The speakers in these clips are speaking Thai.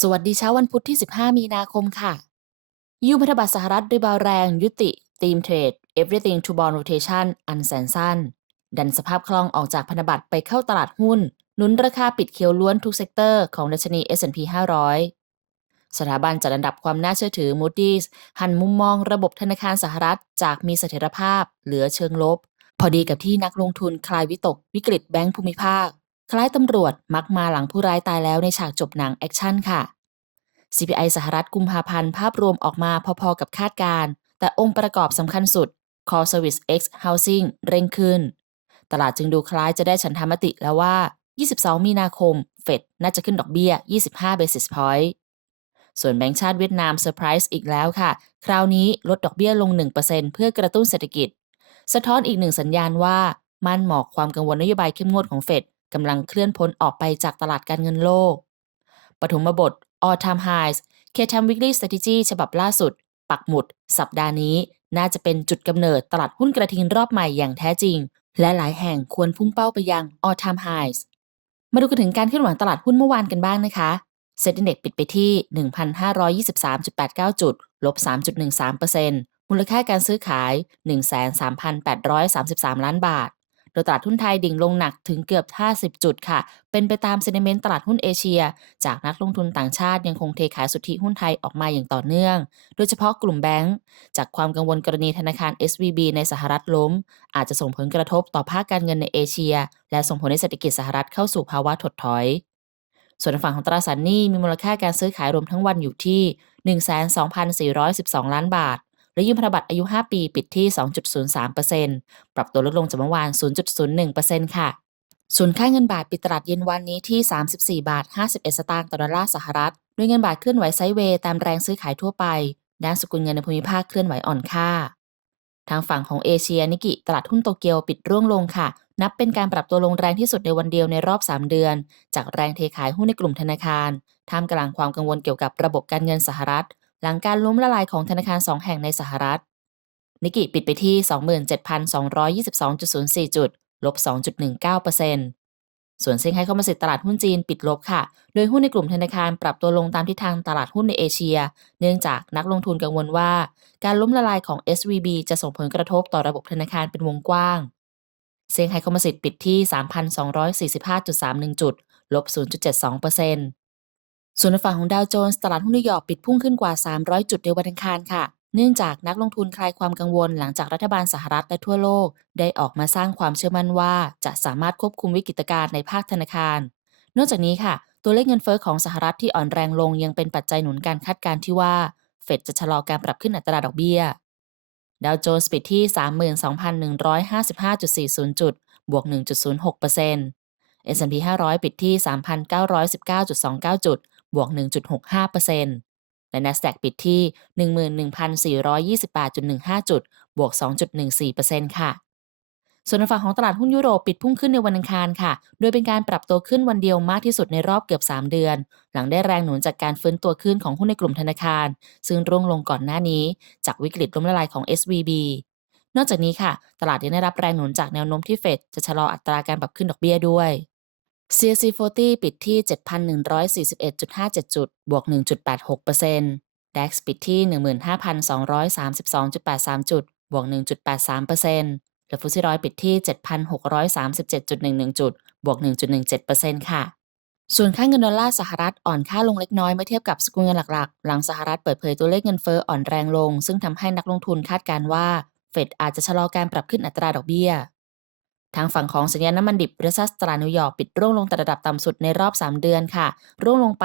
สวัสดีเช้าวันพุธที่ 15 มีนาคมค่ะ ยูพันธบัตรสหรัฐรีบาวแรง ยุติทีมเทรด Everything to Bond Rotation อันแสนสั้น ดันสภาพคล่องออกจากพันธบัตรไปเข้าตลาดหุ้น หนุนราคาปิดเขียวล้วนทุกเซกเตอร์ของดัชนี S&P 500 สถาบันจัดอันดับความน่าเชื่อถือ Moody's หันมุมมองระบบธนาคารสหรัฐจากมีเสถียรภาพ เหลือเชิงลบ พอดีกับที่นักลงทุนคลายวิตกวิกฤตแบงก์ภูมิภาค คล้ายตำรวจมักมาหลังผู้ร้ายตายแล้วในฉากจบหนังแอคชั่นค่ะ CPI สหรัฐกุมภาพันธ์ภาพรวมออกมาพอๆกับคาดการ์แต่องค์ประกอบสำคัญสุด Core Service X Housing เร่งขึ้น ตลาดจึงดูคล้ายจะได้ฉันทามติแล้วว่า 22 มีนาคม เฟดน่าจะขึ้นดอกเบี้ย 25 basis point ส่วนแบงก์ชาติเวียดนามเซอร์ไพรส์อีกแล้วค่ะ คราวนี้ลดดอกเบี้ยลง 1%เพื่อกระตุ้นเศรษฐกิจ สะท้อนอีกหนึ่งสัญญาณว่ามันหมอกความกังวลนโยบายเข้มงวดของเฟด กำลังเคลื่อนพ้นออกไปจากตลาดการเงินโลก ปฐมบท All Time Highs เคท m Weekly Strategy ฉบับล่าสุด ปักหมุด สัปดาห์นี้ น่าจะเป็นจุดกำเนิดตลาดหุ้นกระทิงรอบใหม่อย่างแท้จริง และหลายแห่งควรพุ่งเป้าไปยัง All Time Highs มาดูกันถึงการเคลื่อนไหวตลาดหุ้นเมื่อวานกันบ้างนะคะเซ็ตอินเด็กปิดไปที่ 1,523.89 จุด ลบ 3.13%มูลค่าการซื้อขาย 13,833 ล้านบาท ดยตลาดหุ้นไทยดิ่งลงหนักถึงเกือบ 50 จุดค่ะ เป็นไปตามเซนิเมนต์ตลาดหุ้นเอเชีย จากนักลงทุนต่างชาติยังคงเทขายสุทธิหุ้นไทยออกมาอย่างต่อเนื่อง โดยเฉพาะกลุ่มแบงก์จากความกังวลกรณีธนาคาร SVB ในสหรัฐล้ม อาจจะส่งผลกระทบต่อภาคการเงินในเอเชีย และส่งผลให้เศรษฐกิจสหรัฐเข้าสู่ภาวะถดถอยส่วนฝั่งของตราสารหนี้มีมูลค่าการซื้อขายรวมทั้งวันอยู่ที่ 12,412 ล้านบาท และยืมพันธบัตรอายุ 5 ปีปิดที่ 2.03%ปรับตัวลดลงจากเมื่อวาน 0.01%ค่ะ ส่วนค่าเงินบาทปิดตลาดเย็นวันนี้ที่ 34 บาท 51 สตางค์ต่อดอลลาร์สหรัฐโดยเงินบาทเคลื่อนไหวไซด์เวย์ตามแรงซื้อขายทั่วไป ด้านสกุลเงินในภูมิภาคเคลื่อนไหวอ่อนค่า ทางฝั่งของเอเชียนิกิตลาดหุ้นโตเกียวปิดร่วงลงค่ะ นับเป็นการปรับตัวลงแรงที่สุดในวันเดียวในรอบ 3 เดือน จากแรงเทขายหุ้นในกลุ่มธนาคาร ท่ามกลางความกังวลเกี่ยวกับระบบการเงินสหรัฐ หลังการล้มละลายของธนาคาร 2 แห่งในสหรัฐ นิกิปิดไปที่ 27,222.04 จุด ลบ 2.19%ส่วนเซี่ยงไฮ้คอมโพสิตตลาดหุ้นจีนปิดลบค่ะ โดยหุ้นในกลุ่มธนาคารปรับตัวลงตามทิศทางตลาดหุ้นในเอเชีย เนื่องจากนักลงทุนกังวลว่า การล้มละลายของ SVB จะส่งผลกระทบต่อระบบธนาคารเป็นวงกว้างเซี่ยงไฮ้คอมโพสิตปิดที่ 3,245.31 จุด ลบ 0.72%ส่วน ในฝั่งของดาวโจนส์ตลาดหุ้นนิวยอร์กปิดพุ่งขึ้นกว่า 300 จุดในวันอังคารค่ะ เนื่องจากนักลงทุนคลายความกังวลหลังจากรัฐบาลสหรัฐและทั่วโลก ได้ออกมาสร้างความเชื่อมั่นว่า จะสามารถควบคุมวิกฤตการณ์ในภาคธนาคาร นอกจากนี้ค่ะ ตัวเลขเงินเฟ้อของสหรัฐที่อ่อนแรงลงยังเป็นปัจจัยหนุนการคาดการณ์ที่ว่า เฟดจะชะลอการปรับขึ้นอัตราดอกเบี้ย ดาวโจนส์ปิดที่ 32,155.40 จุด บวก 1.06% S&P 500 ปิดที่ 3,919.29 จุด บวก 1.65%และ NASDAQ ปิดที่ 11,428.15 จุด บวก 2.14%ค่ะส่วนในฝั่งของตลาดหุ้นยุโรปปิดพุ่งขึ้นในวันอังคารค่ะ โดยเป็นการปรับตัวขึ้นวันเดียวมากที่สุดในรอบเกือบ 3 เดือน หลังได้แรงหนุนจากการฟื้นตัวขึ้นของหุ้นในกลุ่มธนาคาร ซึ่งร่วงลงก่อนหน้านี้ จากวิกฤตล้มละลายของ SVB นอกจากนี้ค่ะ ตลาดยังได้รับแรงหนุนจากแนวโน้มที่เฟดจะชะลออัตราการปรับขึ้นดอกเบี้ยด้วย CAC 40 ปิดที่ 7,141.57 จุด บวก 1.86% DAX ปิดที่ 15,232.83 จุด บวก 1.83%และฟุตซี่ร้อยปิดที่ 7,637.11 จุด บวก 1.17%ค่ะ ส่วนค่าเงินดอลลาร์สหรัฐอ่อนค่าลงเล็กน้อยเมื่อเทียบกับสกุลเงินหลักๆ หลังสหรัฐเปิดเผยตัวเลขเงินเฟ้ออ่อนแรงลง ซึ่งทำให้นักลงทุนคาดการณ์ว่า เฟดอาจจะชะลอการปรับขึ้นอัตราดอกเบี้ย ทางฝั่งของสัญญาณน้ำมันดิบเรซัสตลานิวยอร์กปิดร่วงลงแต่ระดับต่ำสุดในรอบ 3 เดือนค่ะ ร่วงลงไป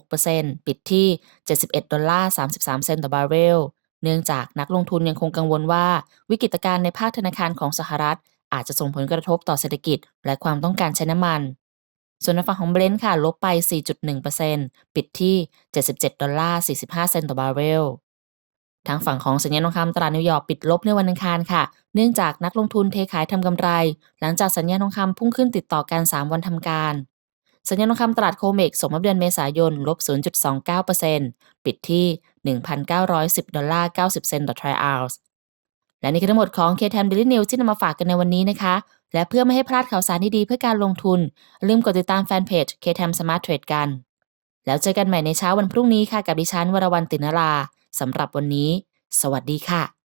4.6%ปิดที่ 71 ดอลลาร์ 33 เซนต์ต่อบาร์เรล เนื่องจากนักลงทุนยังคงกังวลว่า วิกฤตการณ์ในภาคธนาคารของสหรัฐ อาจจะส่งผลกระทบต่อเศรษฐกิจ และความต้องการใช้น้ำมัน ส่วนในฝั่งของเบรนท์ค่ะลบไป 4.1%ปิดที่ 77 ดอลลาร์ 45 เซนต์ต่อบาร์เรลทางฝั่งของสัญญาณทองคำตลาดนิวยอร์กปิดลบในวันอังคารค่ะ เนื่องจากนักลงทุนเทขายทำกำไร หลังจากสัญญาทองคำพุ่งขึ้นติดต่อกัน 3 วันทำการ สัญญาทองคำตลาดโคเมกส่งมาเดือนเมษายนลบ 0.29%ปิดที่ 1,910 ดอลลาร์ 90 เซนต์ต่อทริอัลส์และนี่คือทั้งหมดของ KTM Daily News ที่นำมาฝากกันในวันนี้นะคะ และเพื่อไม่ให้พลาดข่าวสารดีๆเพื่อการลงทุน ลืมกดติดตามแฟนเพจ KTM Smart Trade กัน แล้วเจอกันใหม่ในเช้าวันพรุ่งนี้ค่ะกับดิฉันวรวรรณตินราสำหรับวันนี้ สวัสดีค่ะ